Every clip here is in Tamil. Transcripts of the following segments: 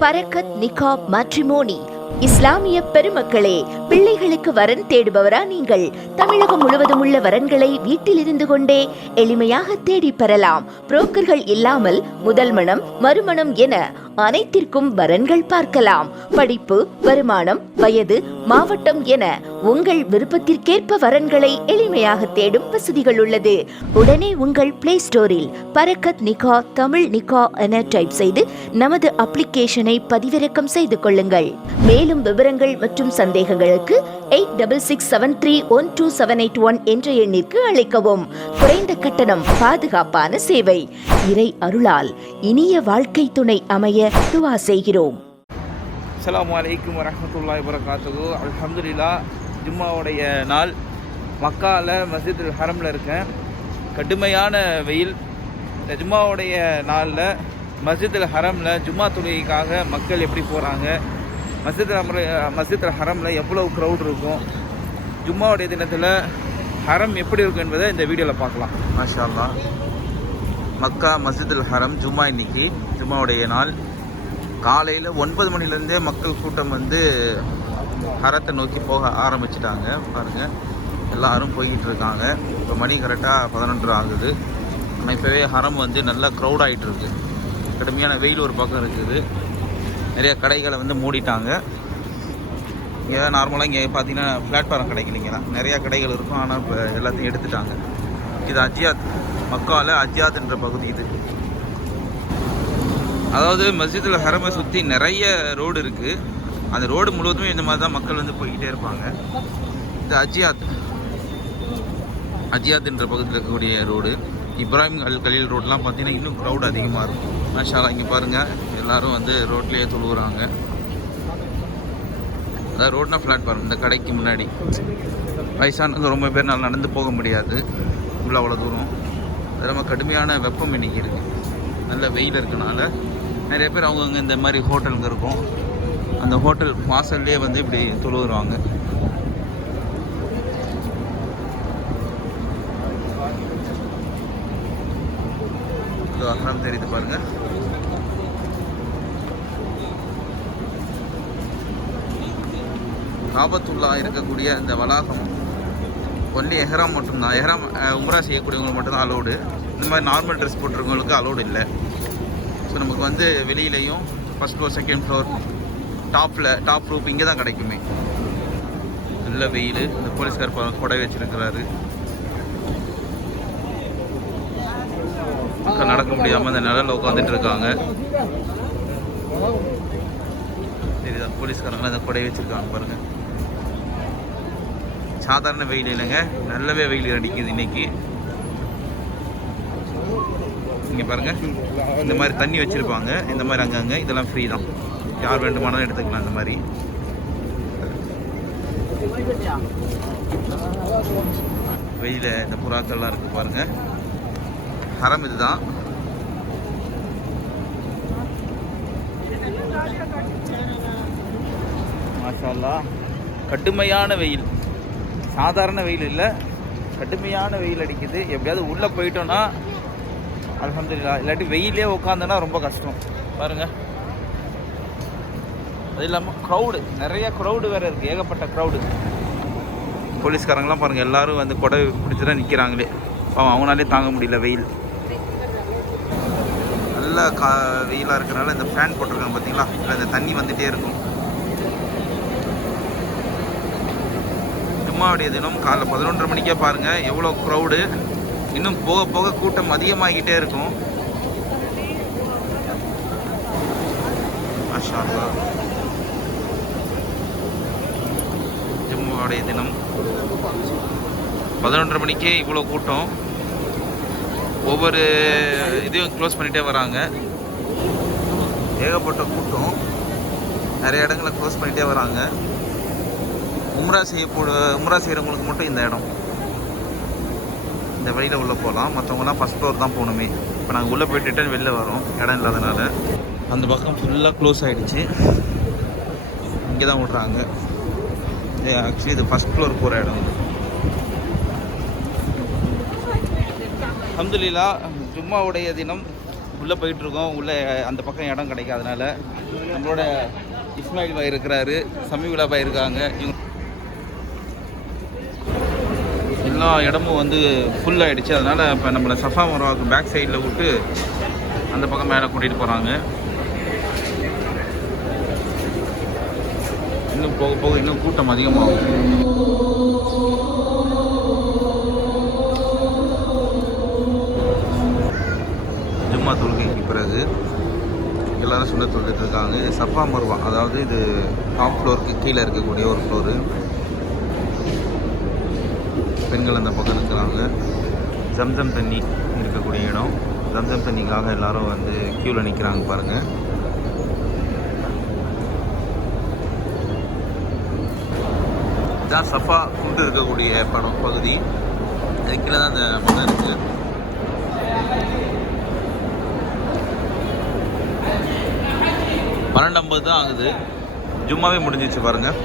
பரக்கத் நிகாப் மேட்ரிமோனி இஸ்லாமிய பெருமக்களே பிள்ளைகளுக்கு வரன் தேடுபவரா நீங்கள். தமிழகம் முழுவதும் உள்ள வரன்களை வீட்டில் இருந்து கொண்டே எளிமையாக தேடி பெறலாம். புரோக்கர்கள் இல்லாமல் முதல் மனம் மறுமணம் என அனைத்திற்கும் வரன்கள் பார்க்கலாம். படிப்பு வருமானம் வயது மாவட்டம் என உங்கள் விருப்பத்திற்கேற்ப வரன்களை எளிமையாக தேடும் வசதிகள் உள்ளது. உடனே உங்கள் பிளே ஸ்டோரில் பரக்கத் நிகா தமிழ் நிகா என டைப் செய்து நமது அப்ளிகேஷனை பதிவிறக்கம் செய்து கொள்ளுங்கள். மேலும் விவரங்கள் மற்றும் சந்தேகங்களுக்கு eight double six seven three one two seven eight one என்ற எண்ணிற்கு அழைக்கவும். குறைந்த கட்டணம் பாதுகாப்பான சேவை. இறை அருளால் இனிய வாழ்க்கை துணை அமைய துவா செய்கிறோம். அஸ்லாம் வலைக்கம் வரமத்துல்லாய் வரகாத்து அலமதுல்லா ஜும்மாவுடைய நாள். மக்கால மஸ்ஜிதுல் ஹரமில் இருக்கேன். கடுமையான வெயில். இந்த ஜும்மாவுடைய நாளில் மஸ்ஜித் ஹரமில் ஜும்மா தொழுகைக்காக மக்கள் எப்படி போகிறாங்க மஸ்ஜித் அமர மஸ்ஜிதுல் ஹரமில் எவ்வளோ க்ரௌட் இருக்கும்? ஜும்மாவுடைய தினத்தில் ஹரம் எப்படி இருக்கும் என்பதை இந்த வீடியோவில் பார்க்கலாம். மாஷா மக்கா மஸ்ஜிதுல் ஹரம் ஜும்மா இன்னைக்கு ஜும்மாவுடைய நாள். காலையில் ஒன்பது மணிலேருந்தே மக்கள் கூட்டம் வந்து ஹரத்தை நோக்கி போக ஆரம்பிச்சிட்டாங்க. பாருங்கள் எல்லாரும் போய்கிட்டு இருக்காங்க. இப்போ மணி கரெக்டாக பதினொன்று ஆகுது. ஆனால் இப்போவே ஹரம் வந்து நல்லா க்ரௌட் ஆகிட்டு இருக்கு. கடுமையான வெயில் ஒரு பக்கம் இருக்குது. நிறைய கடைகளை வந்து மூடிட்டாங்க. இங்கே நார்மலாக இங்கே பார்த்தீங்கன்னா பிளாட்ஃபாரம் கிடைக்கலைங்க நிறையா கடைகள் இருக்கும் ஆனால் இப்போ எல்லாத்தையும் எடுத்துட்டாங்க. இது அஜியாத் மக்காவில் அஜியாத்ன்ற பகுதி இது. அதாவது மஸ்ஜிதில் ஹரமை சுற்றி நிறைய ரோடு இருக்குது அந்த ரோடு முழுவதுமே இந்த மாதிரி தான் மக்கள் வந்து போய்கிட்டே இருப்பாங்க. இது அஜியாத். அஜியாத்ன்ற பகுதியில் இருக்கக்கூடிய ரோடு. இப்ராஹிம் அல் கலீல் ரோட்லாம் பார்த்தீங்கன்னா இன்னும் க்ரௌட் அதிகமாக இருக்கும். மஷாலா இங்கே பாருங்கள் எல்லாரும் வந்து ரோட்லேயே தொழுவுறாங்க. அதாவது ரோட்னா பிளாட்ஃபார்ம் இந்த கடைக்கு முன்னாடி. வயசானவங்க ரொம்ப பேர் நல்லா நடந்து போக முடியாது. உள்ள அவ்வளோ தூரம். ரொம்ப கடுமையான வெப்பம் இன்றைக்கி இருக்குது நல்ல வெயில் இருக்கனால நிறைய பேர் அவங்கவுங்க இந்த மாதிரி ஹோட்டலுங்க இருக்கும். அந்த ஹோட்டல் வாசல்லே வந்து இப்படி தொழுவுறாங்க. இதோ தெரியுது பாருங்கள் காபத்துள்ளா இருக்கக்கூடிய இந்த வளாகம். ஒன்லி எஹ்ராம் மட்டும்தான் எஹ்ராம் உம்ரா செய்யக்கூடியவங்களுக்கு மட்டும்தான் அலோடு இந்த மாதிரி நார்மல் ட்ரெஸ் போட்டிருக்கவங்களுக்கு அலோடு இல்லை. ஸோ நமக்கு வந்து வெளியிலையும் ஃபஸ்ட் ஃப்ளோர் செகண்ட் ஃப்ளோர் டாப்பில் டாப் ரூப் இங்கே தான் கிடைக்குமே. நல்ல வெயில். இந்த போலீஸ்கார் கொடை வச்சுருக்கிறாரு. மக்கள் நடக்க முடியாமல் இந்த நிழல்ல உட்காந்துட்டு இருக்காங்க. தெரியுதா? போலீஸ்காரங்க அந்த கொடை வச்சுருக்காங்க பாருங்கள் சாதாரண வெயில் இல்லைங்க. நல்லாவே வெயில் அடிக்குது இன்னைக்கு. இங்கே பாருங்க. இந்த மாதிரி தண்ணி வச்சுருப்பாங்க. இந்த மாதிரி அங்கங்க. இதெல்லாம் ஃப்ரீ தான். யார் வேண்டுமானாலும் எடுத்துக்கலாம் இந்த மாதிரி. வெயில இந்த புறாக்கள்லாம் இருக்கு பாருங்க. ஹரம் இதுதான். மாஷா கடுமையான வெயில். சாதாரண வெயில் இல்லை. கடுமையான வெயில் அடிக்குது. எப்படியாவது உள்ளே போயிட்டோன்னா அலமதுல்லா இல்லாட்டி வெயிலே உட்காந்தோன்னா ரொம்ப கஷ்டம். பாருங்க. அது இல்லாமல் க்ரௌடு நிறைய க்ரௌடு வேறு இருக்குது ஏகப்பட்ட க்ரௌடு போலீஸ்காரங்களாம் பாருங்கள் எல்லோரும் வந்து கொடை பிடிச்சி தான் நிற்கிறாங்களே பாவம் அவங்களாலே தாங்க முடியல வெயில். நல்லா கா வெயிலாக இருக்கிறனால இந்த ஃபேன் போட்டிருக்காங்க பார்த்தீங்களா இல்லை இந்த தண்ணி வந்துகிட்டே இருக்கும். அம்மாவுடைய தினம் காலைல பதினொன்றரை மணிக்கே பாருங்கள் எவ்வளோ க்ரௌடு இன்னும் போக போக கூட்டம் அதிகமாகிட்டே இருக்கும். மாஷா தினம் பதினொன்றரை மணிக்கே இவ்வளோ கூட்டம். ஒவ்வொரு இதையும் க்ளோஸ் பண்ணிகிட்டே வராங்க. ஏகப்பட்ட கூட்டம். நிறைய இடங்களை க்ளோஸ் பண்ணிகிட்டே வராங்க. உம்ரா செய்யப்போட உம்ரா செய்கிறவங்களுக்கு மட்டும் இந்த இடம். இந்த வழியில் உள்ளே போகலாம் மற்றவங்கலாம் ஃபஸ்ட் ஃப்ளோர் தான் போகணுமே. இப்போ நாங்கள் உள்ளே போயிட்டு ரிட்டர்ன் வெளில வரோம். இடம் இல்லாதனால. அந்த பக்கம் ஃபுல்லாக க்ளோஸ் ஆகிடுச்சு இங்கே தான் விட்றாங்க ஆக்சுவலி இது ஃபஸ்ட் ஃப்ளோர் போகிற இடம். அப்துல்லா ஜும்மாவுடைய தினம். உள்ளே போயிட்டுருக்கோம் உள்ளே அந்த பக்கம் இடம் கிடைக்காதனால. நம்மளோட இஸ்மாயில் பாய் இருக்கிறாரு. சமீபுல்லா பாய் இருக்காங்க. இவங்க எல்லா இடமும் வந்து ஃபுல் ஆகிடுச்சு அதனால் இப்போ நம்மளை சஃபா மரவாக்கு பேக் சைடில் விட்டு அந்த பக்கம் மேலே கூட்டிகிட்டு போகிறாங்க இன்னும் போக போக இன்னும் கூட்டம் அதிகமாகும். ஜும்மா தொழுகைக்கு பிறகு எல்லாரும் சுண்ண தொழுகிட்டு இருக்காங்க. இது சஃபா மருவா அதாவது இது டாப் ஃப்ளோருக்கு கீழே இருக்கக்கூடிய ஒரு ஃப்ளோரு பெண்கள் அந்த பக்கம் இருக்கிறாங்க. ஜம்ஜம் தண்ணி இருக்கக்கூடிய இடம். ஜம்சம் தண்ணிக்காக எல்லாரும் வந்து க்யூவில் நிற்கிறாங்க பாருங்கள் இதான் சஃபா குண்டு இருக்கக்கூடிய படம் பகுதி. அது கீழே தான் அந்த மலை இருக்கு. பன்னெண்டு ஐம்பது தான் ஆகுது. ஜும்மாவே முடிஞ்சிச்சு பாருங்கள்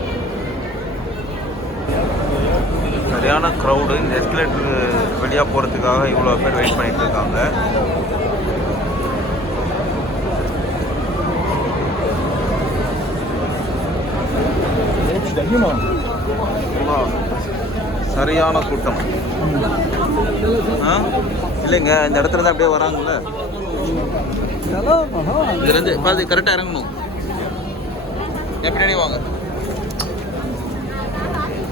சரியான க்ரௌடு இந்த எஸ்கலேட்டர் வெளியாக போகிறதுக்காக இவ்வளோ பேர் வெயிட் பண்ணிட்டு இருக்காங்க. சரியான கூட்டம். ஆ இல்லைங்க இந்த இடத்துல இருந்து அப்படியே வராங்கல்ல? இதுலேருந்து பாதி கரெக்டாக இறங்கணும். எப்படி வாங்க.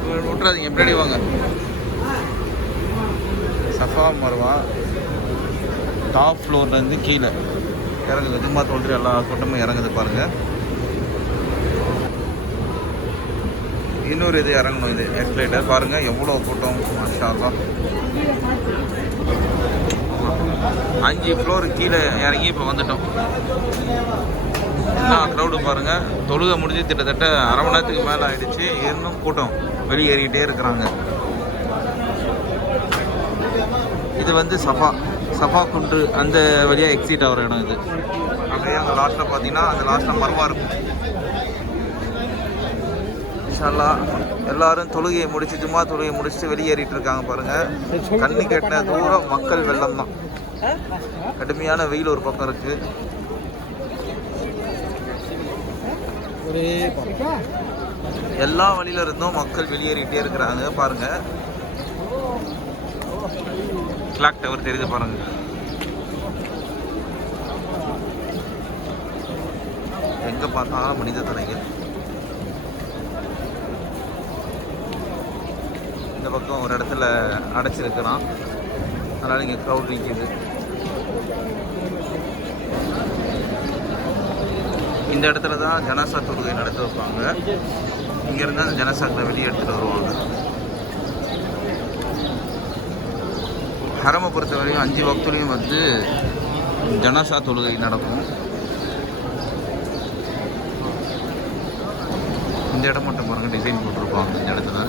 விட்றாதீங்க பின்னாடி வாங்க. சஃபா மருவா டாப் ஃப்ளோர்லேருந்து கீழே. இறங்குது ஜும்மா தோன்றி எல்லா கூட்டமும் இறங்குது பாருங்கள் இன்னொரு இது இறங்கணும் இது எஸ்கலேட்டர் பாருங்கள் எவ்வளோ கூட்டம். மாஷாலாம் அஞ்சு ஃப்ளோர் கீழே இறங்கி இப்போ வந்துட்டோம். என்ன க்ரௌடு பாருங்கள் தொழுகை முடிஞ்சு கிட்டத்தட்ட அரை மணி நேரத்துக்கு மேலே ஆயிடுச்சு. இன்னும் கூட்டம் வெளியேறிக்கிட்டே இருக்கிறாங்க. இது வந்து சஃபா சஃபா குன்று அந்த வழியாக எக்ஸிட் ஆகிற இடம் இது. அப்படியே அந்த லாஸ்ட்டில் பார்த்தீங்கன்னா அந்த லாஸ்ட்டில் மரமாக இருக்கும். இன்ஷால்லா எல்லாரும் தொழுகையை முடிச்சு ஜும்மா தொழுகையை முடிச்சுட்டு வெளியேறிட்டு இருக்காங்க பாருங்க. கண்ணு கெட்டின தூரம் மக்கள் வெள்ளம் தான் கடுமையான வெயில் ஒரு பக்கம் இருக்குது ஒரே எல்லா வழியில இருந்தும் மக்கள் வெளியேறிட்டே இருக்கிறாங்க பாருங்க. கிளாக் டவர் தெரியுது பாருங்க. எங்க பார்த்தாலும் மனித தலைகள். இந்த பக்கம் ஒரு இடத்துல அடைச்சிருக்கிறான். அதனால் இங்கே க்ரௌட் நிற்கிது இந்த இடத்துல தான் ஜனசா தொழுகை நடத்த வைப்பாங்க. இங்கேருந்து அந்த ஜனசாக்களை வெளியே எடுத்துகிட்டு வருவாங்க. ஹரமை பொறுத்த வரையும் அஞ்சு வக்துலையும் வந்து ஜனசா தொழுகை நடக்கும். இந்த இடம் மட்டும் பாருங்கள் டிசைன் போட்டிருப்பாங்க இந்த இடத்துல.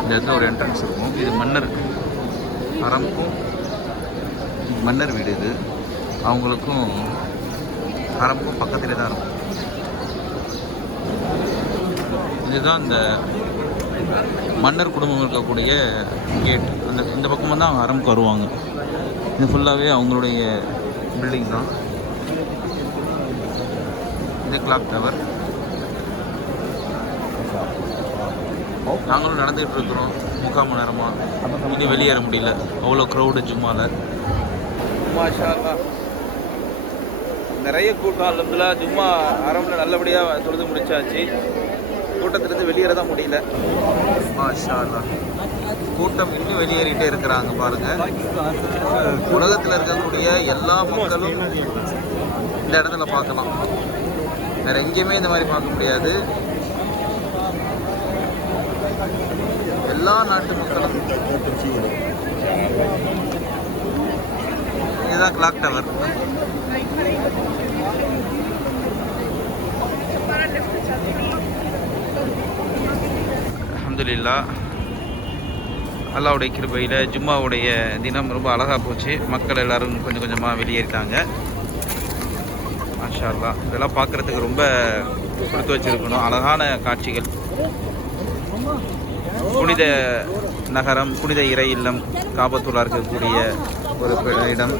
இந்த இடத்துல ஒரு என்ட்ரன்ஸ் இருக்கும். இது மன்னர் ஹரமுக்கும் மன்னர் வீடு இது. அவங்களுக்கும் ஹரம்க்கும் பக்கத்திலே தான் இருக்கும் இதுதான் இந்த மன்னர் குடும்பம் இருக்கக்கூடிய கேட் அந்த இந்த பக்கமாக தான் ஹரம்க்கு வருவாங்க. இது ஃபுல்லாகவே அவங்களுடைய பில்டிங் தான். இது கிளாக் டவர் நாங்களும் நடந்துகிட்டு இருக்கிறோம். முக்கால் மணி நேரமா. இன்னும் வெளியேற முடியல. அவ்வளோ க்ரௌடு ஜும்மால நிறைய கூட்டம் அலமதுல்லா சும்மா ஆரம்பில் நல்லபடியாக தொழுது முடிச்சாச்சு. கூட்டத்திலிருந்து வெளியேற தான் முடியல. மாஷா கூட்டம் இன்னும் வெளியேறிட்டே இருக்கிறாங்க பாருங்க. உலகத்தில் இருக்கக்கூடிய எல்லா மக்களும் இந்த இடத்துல பார்க்கலாம். வேற எங்கேயுமே இந்த மாதிரி பார்க்க முடியாது. எல்லா நாட்டு மக்களும் இதுதான் கிளாக் டவர் அலமதுல்லா அல்லாவுடைய கிருபையில் ஜும்மாவுடைய தினம் ரொம்ப அழகாக போச்சு. மக்கள் எல்லோரும் கொஞ்சம் கொஞ்சமாக வெளியேறிட்டாங்க. மாஷா அல்லாஹ் இதெல்லாம் பார்க்குறதுக்கு ரொம்ப கொடுத்து வச்சுருக்கணும். அழகான காட்சிகள். புனித நகரம் புனித இறை இல்லம் காபத்துள்ளா இருக்கக்கூடிய ஒரு இடம்.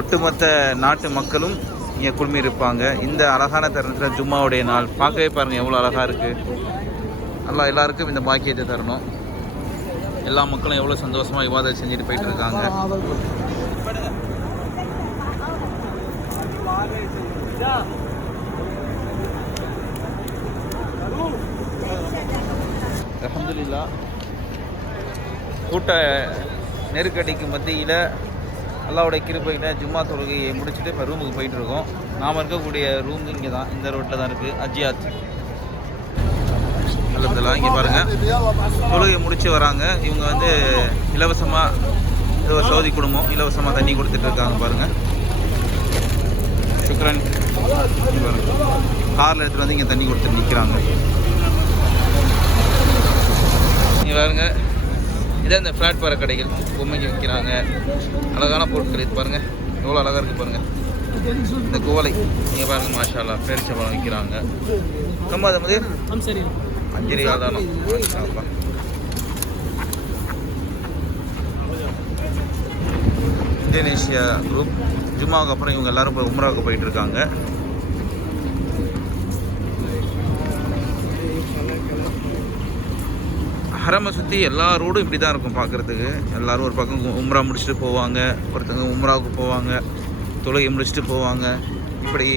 ஒட்டுமொத்த நாட்டு மக்களும் இங்கே குழுமி இருப்பாங்க இந்த அழகான தருணத்தில் ஜும்மாவுடைய நாள். பார்க்கவே பாருங்கள் எவ்வளோ அழகாக இருக்குது நல்லா எல்லாருக்கும் இந்த பாக்கியத்தை தரணும். எல்லா மக்களும் எவ்வளோ சந்தோஷமாக விவாதம் செஞ்சுட்டு போயிட்டு இருக்காங்க கூட்ட நெருக்கடிக்கு மத்தியில் அல்லாவுடைய கிருப்பையில் ஜும்மா தொழுகையை முடிச்சுட்டு இப்போ ரூமுக்கு போயிட்டு இருக்கோம். நாம் இருக்கக்கூடிய ரூம் இங்கே தான் இந்த ரோட்டில் தான் இருக்குது அஜியாத். நல்லதெல்லாம் இங்கே பாருங்கள் தொழுகை முடிச்சு வராங்க. இவங்க வந்து இலவசமாக ஏதோ ஒரு சவுதி குடும்பம் இலவசமாக தண்ணி கொடுத்துட்டு இருக்காங்க பாருங்கள் சுக்ரன் பாருங்க. காரில் எடுத்துகிட்டு வந்து இங்கே தண்ணி கொடுத்துட்டு நிற்கிறாங்க இங்கே பாருங்கள் இதான் இந்த ஃப்ளாட் பாறை கடைகள் பொம்மைக்கு விற்கிறாங்க அழகான பொருட்கள் இது பாருங்க. எவ்வளோ அழகாக இருக்குது பாருங்க. இந்த கோலை நீங்கள் பாருங்க மாஷாலா பேரிச்ச பழம் விற்கிறாங்க கம்மா அது மாதிரி அஞ்சு ரியால் தானோ இந்தோனேஷியா குரூப் ஜும்மாவுக்கு அப்புறம் இவங்க எல்லாரும் போய் உம்ராவுக்கு போயிட்டு இருக்காங்க. ஹரமை சுற்றி எல்லா ரோடும் இப்படி தான் இருக்கும் பார்க்குறதுக்கு. எல்லாரும் ஒரு பக்கம் உம்ரா முடிச்சுட்டு போவாங்க ஒருத்தங்க உம்ராவுக்கு போவாங்க தொழுகை முடிச்சுட்டு போவாங்க. இப்படி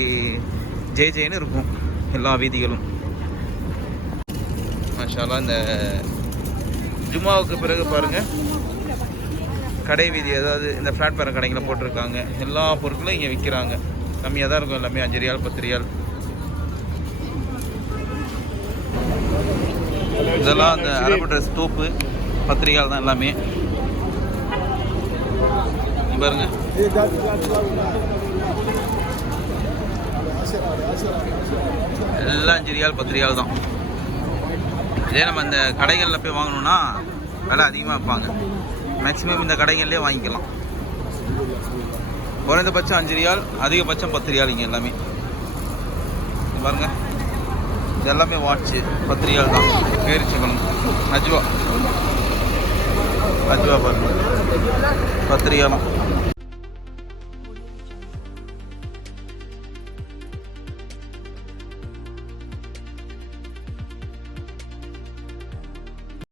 ஜெய ஜேன்னு இருக்கும் எல்லா வீதிகளும். மஷாலா இந்த ஜும்மாவுக்கு பிறகு பாருங்கள் கடை வீதி அதாவது இந்த பிளாட்ஃபார்ம் கடைகளை போட்டிருக்காங்க. எல்லா பொருட்களும் இங்கே விற்கிறாங்க கம்மியாக தான் இருக்கும் எல்லாமே அஞ்சு ரியால் பத்து ரியால் இதெல்லாம் அந்த அரபு ட்ரெஸ் தோப்பு பத்திரிகால் தான் எல்லாமே. பாருங்க. எல்லாம் அஞ்சு பத்திரிகால் தான். இதே நம்ம இந்த கடைகளில் போய் வாங்கணும்னா விலை அதிகமாக வைப்பாங்க மேக்ஸிமம் இந்த கடைகள்லேயே வாங்கிக்கலாம். குறைந்தபட்சம் அஞ்சு ரியால் அதிகபட்சம் பத்து ரியால் இங்கே எல்லாமே. பாருங்கள் இது எல்லாமே வாட்ச்சு பத்திரிகைகள் தான். பேரிச்சம்பளம் நஜ்வா. நஜ்வா பாருங்க. பத்திரிகைலாம்.